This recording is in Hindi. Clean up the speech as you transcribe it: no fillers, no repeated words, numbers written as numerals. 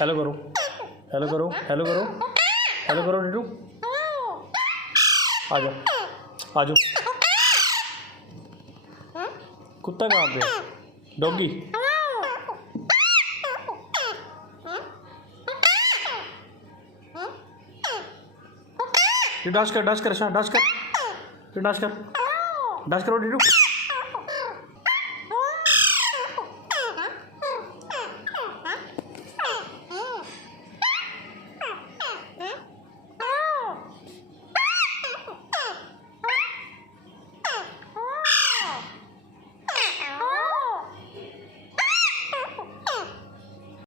हेलो करो, हेलो करो, हेलो करो, हेलो करो टिटू। आ जाओ, आ जाओ। कुत्ता कहाँ पे? डॉगी। डांस कर, डांस कर, डांस कर, डांस कर, डांस करो टिटू।